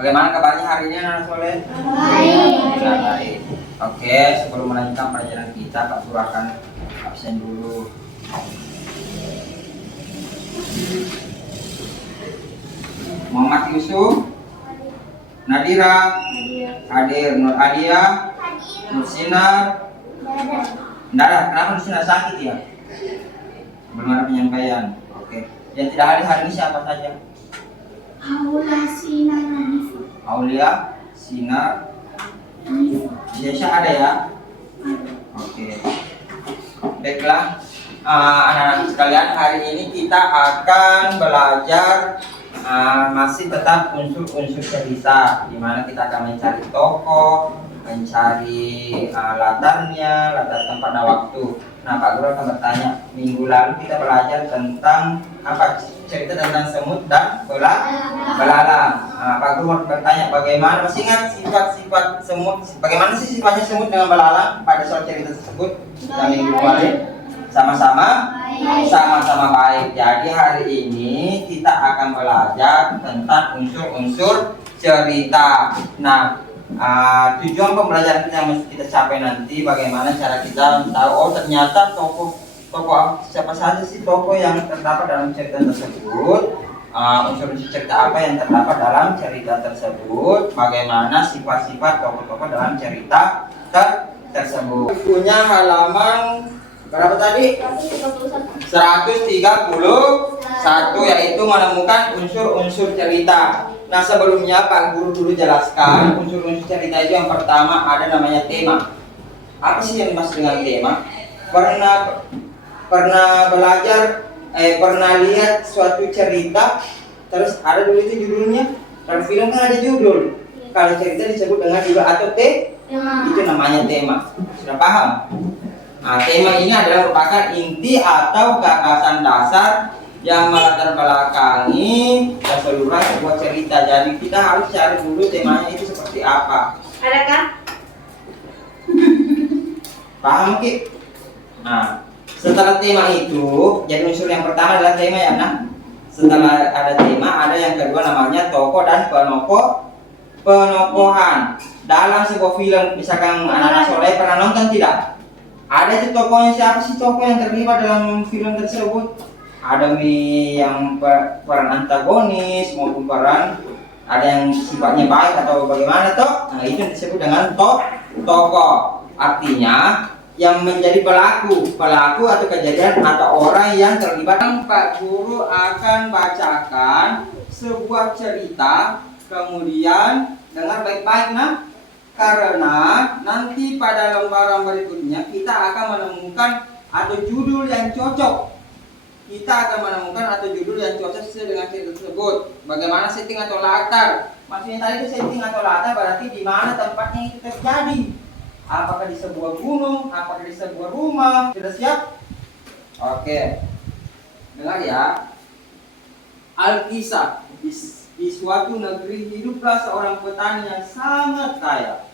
Bagaimana kabarnya hari ini anak soleh? Baik. Baik. Oke, sebelum melanjutkan pelajaran kita, Pak Guru akan absen dulu. Muhammad Yusuf, Nadira, hadir. Nur Adia, Nur Sinar. Tidak ada. Kenapa Nur Sinar sakit ya? Belum ada penyampaian. Oke. Yang tidak hadir hari ini siapa saja? Aulia, Sinar, Yesha ada ya? Oke. Baiklah, anak-anak sekalian, hari ini kita akan belajar masih tetap unsur-unsur cerita, di mana kita akan mencari tokoh, mencari latarnya, latar tempat dan waktu. Nah, Pak Guru akan bertanya, minggu lalu kita belajar tentang apa? Cerita tentang semut dan belalang. Pak Guru bertanya, bagaimana masih ingat sifat-sifat semut? Bagaimana sih sifatnya semut dengan belalang pada soal cerita tersebut? Kita minggu kemarin sama-sama baik. Jadi hari ini kita akan belajar tentang unsur-unsur cerita. Nah, tujuan pembelajaran kita yang mesti kita capai nanti, bagaimana cara kita tahu, oh ternyata tokoh siapa saja sih tokoh yang terdapat dalam cerita tersebut, unsur-unsur cerita apa yang terdapat dalam cerita tersebut, bagaimana sifat-sifat tokoh-tokoh dalam cerita tersebut. Punya halaman berapa tadi? 131, yaitu menemukan unsur-unsur cerita. Nah, sebelumnya Pak Guru dulu jelaskan unsur-unsur cerita itu. Yang pertama ada namanya tema. Apa sih yang dimaksud dengan tema? Pernah belajar, pernah lihat suatu cerita, terus ada dulu itu judulnya. Kalau film kan ada judul. Kalau cerita disebut dengan judul atau tema. Itu namanya tema. Sudah paham? Nah, tema ini adalah merupakan inti atau gagasan dasar yang melatar belakangi keseluruhan sebuah cerita. Jadi kita harus cari dulu temanya itu seperti apa. Adakah? Paham Ki? Nah, setelah tema itu, jadi unsur yang pertama adalah tema ya. Nah, setelah ada tema, ada yang kedua namanya tokoh dan penokohan. Dalam sebuah film, misalkan anak-anak soleh pernah nonton tidak? Ada itu tokohnya, siapa sih tokoh yang terlibat dalam film tersebut? Ada yang peran antagonis maupun peran ada yang sifatnya baik atau bagaimana toh? Nah, itu disebut dengan tokoh. Artinya yang menjadi pelaku atau kejadian atau orang yang terlibat. Pak Guru akan bacakan sebuah cerita, kemudian dengar baik-baik nah, karena nanti pada lembaran berikutnya kita akan menemukan atau judul yang cocok. Sesuai dengan cerita tersebut. Bagaimana setting atau latar? Maksudnya tadi itu setting atau latar berarti di mana tempatnya itu terjadi. Apakah di sebuah gunung, apakah di sebuah rumah? Sudah siap? Oke. Dengar ya. Alkisah, di suatu negeri hiduplah seorang petani yang sangat kaya.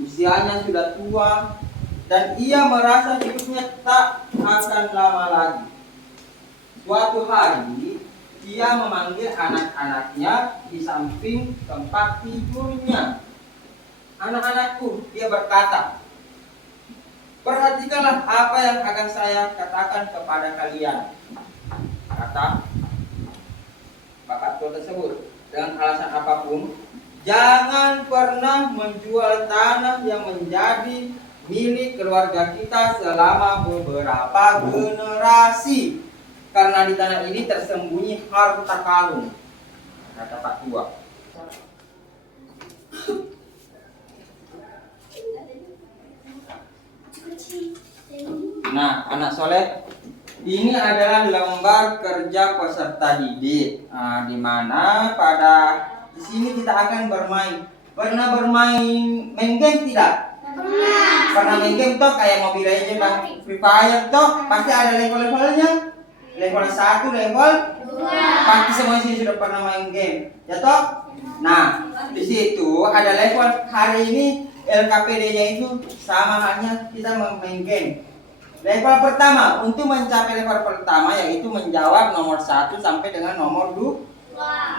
Usianya sudah tua dan ia merasa hidupnya tak akan lama lagi. Suatu hari, dia memanggil anak-anaknya di samping tempat tidurnya. Anak-anakku, dia berkata, perhatikanlah apa yang akan saya katakan kepada kalian. Kata bapak tua tersebut, dengan alasan apapun, jangan pernah menjual tanah yang menjadi milik keluarga kita selama beberapa generasi. Karena di tanah ini tersembunyi harta karun, kata Pak Tua. Nah, anak soleh, ini adalah lembar kerja peserta didik. Nah, di mana di sini kita akan bermain. Pernah main game tidak? Pernah main game toh, kayak Mobile Legends dan Free Fire toh, pasti ada level-levelnya. Level 1, level 2. Pasti semua sini sudah pernah main game, ya toh? Nah, di situ ada level. Hari ini LKPD-nya itu sama halnya kita main game. Level pertama, untuk mencapai level pertama yaitu menjawab nomor 1 sampai dengan nomor 2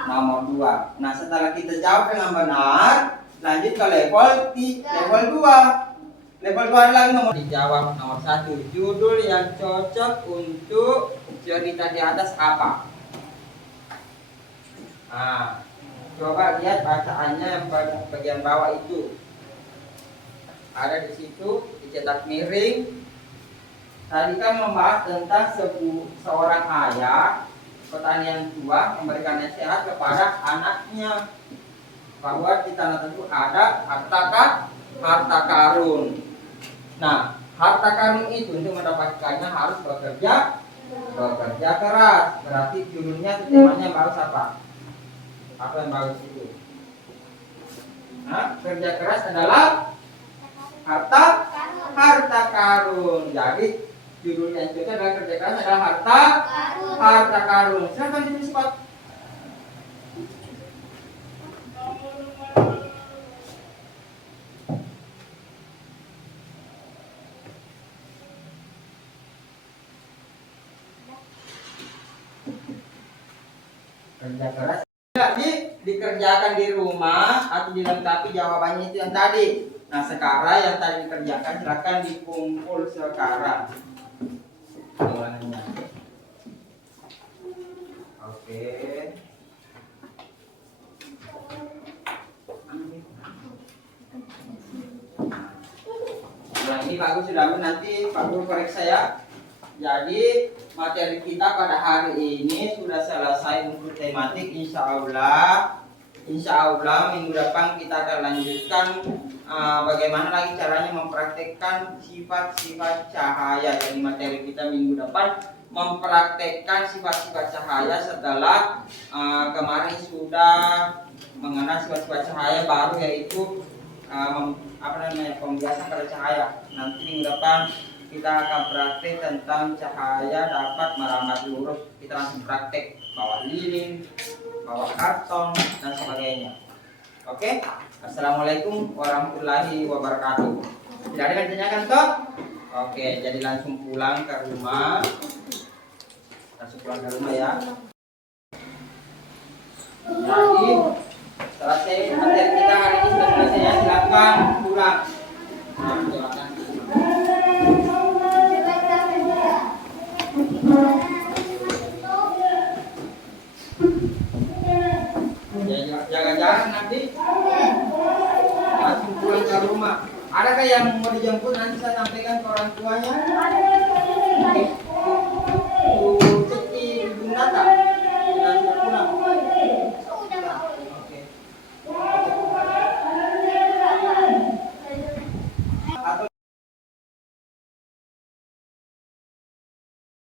Nomor 2. Nah, setelah kita jawab dengan benar, lanjut ke level 2. Level 2 lagi nomor dijawab nomor 1. Judul yang cocok untuk cerita di atas apa? Nah, coba lihat bacaannya yang bagian bawah itu. Ada di situ dicetak miring. Tadi kan membahas tentang seorang ayah petani yang tua memberikan nasihat kepada anaknya bahwa di tanah tersebut ada harta karun. Nah, harta karun itu untuk mendapatkannya harus bekerja keras. Berarti judulnya itu temanya bagus apa? Apa yang bagus itu? Nah, kerja keras adalah harta karun. Jadi judulnya itu adalah kerja keras adalah harta karun. Silakan ditulis Pak. Kerja keras dikerjakan di rumah atau dilengkapi jawabannya itu yang tadi. Nah, sekarang yang tadi dikerjakan silakan dikumpul sekarang. Jawabannya. Oke. Nah, ini Pak Gus sudah nanti Pak Guru koreksi saya. Jadi materi kita pada hari ini sudah selesai untuk tematik. Insya Allah minggu depan kita akan lanjutkan bagaimana lagi caranya mempraktekkan sifat-sifat cahaya. Jadi materi kita minggu depan mempraktekkan sifat-sifat cahaya setelah kemarin sudah mengenal sifat-sifat cahaya baru, yaitu pembiasan pada cahaya. Nanti minggu depan kita akan praktek tentang cahaya dapat merambat lurus. Kita langsung praktek bawa lilin, bawa karton dan sebagainya. Oke. Assalamualaikum warahmatullahi wabarakatuh. Tidak ada yang ditanyakan toh? Oke, jadi langsung pulang ke rumah. Ya. Jadi selesai materi kita hari ini sudah selesai ya. Silakan pulang. Nah, silakan. Jaga-jaga nanti langsung pulang ke rumah. Adakah yang mau dijemput nanti saya sampaikan ke orang tuanya? Ada.